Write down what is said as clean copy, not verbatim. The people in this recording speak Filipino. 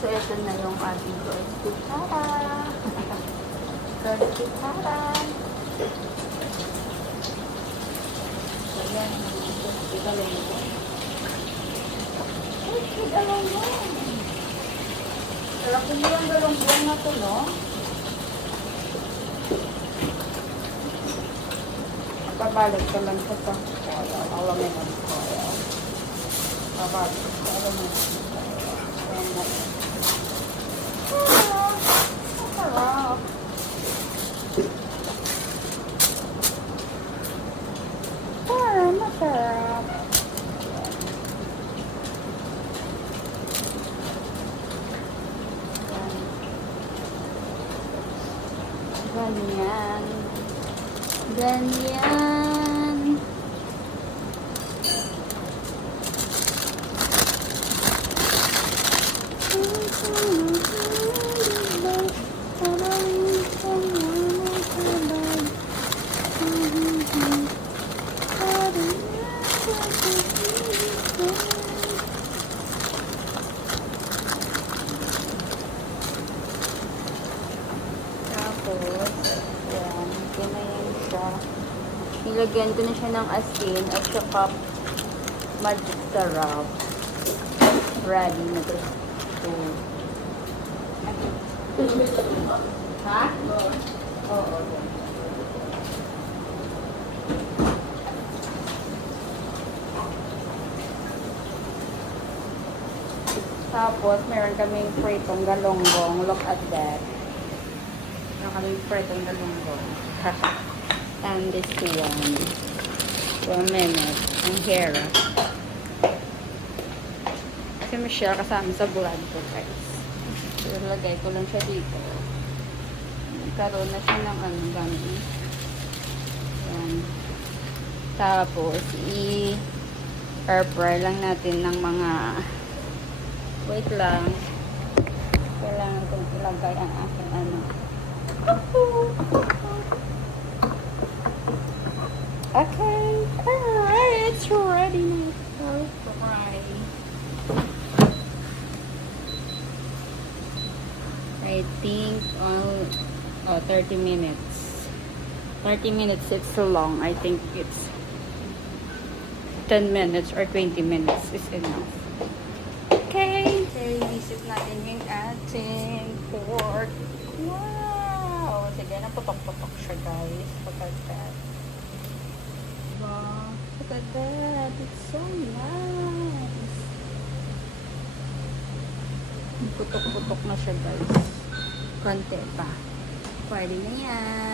So, ito na yung ating first kutsara. First kutsara. So, yan. Igalonggo. Ay, igalonggo. Laki mo yung galonggo na to, no? Babalik ka lang sa oil. Alamin ang oil. Babalik ka lang sa oil. Masarap. Masarap. Ganyan. Ganyan. Nilagyan ko na siya ng asin at saka magic sarap. Ready na to. Ha? Oo. Tapos, meron kaming pritong galonggong. Look at that. Meron kaming pritong galonggong. And this one. 1 minute. Ang hera. Kasi Michelle kasama sa vlog ko, guys. So, lagay ko lang siya dito. Nagkaroon na siya ng ano, gano'n. Yan. Tapos, i-air fry lang natin ng mga wait lang. Kailangan kong ilagay ang aking ano. Okay. Alright. It's ready now. Alright. I think 30 minutes. 30 minutes, it's so long. I think it's 10 minutes or 20 minutes is enough. Okay. Okay, visit natin yung ating pork. Wow! Sige, naputok-putok siya, guys. Look at that. Wow. Look at that. It's so nice. Putok-putok na siya, guys. Konti pa. Pwede na yan.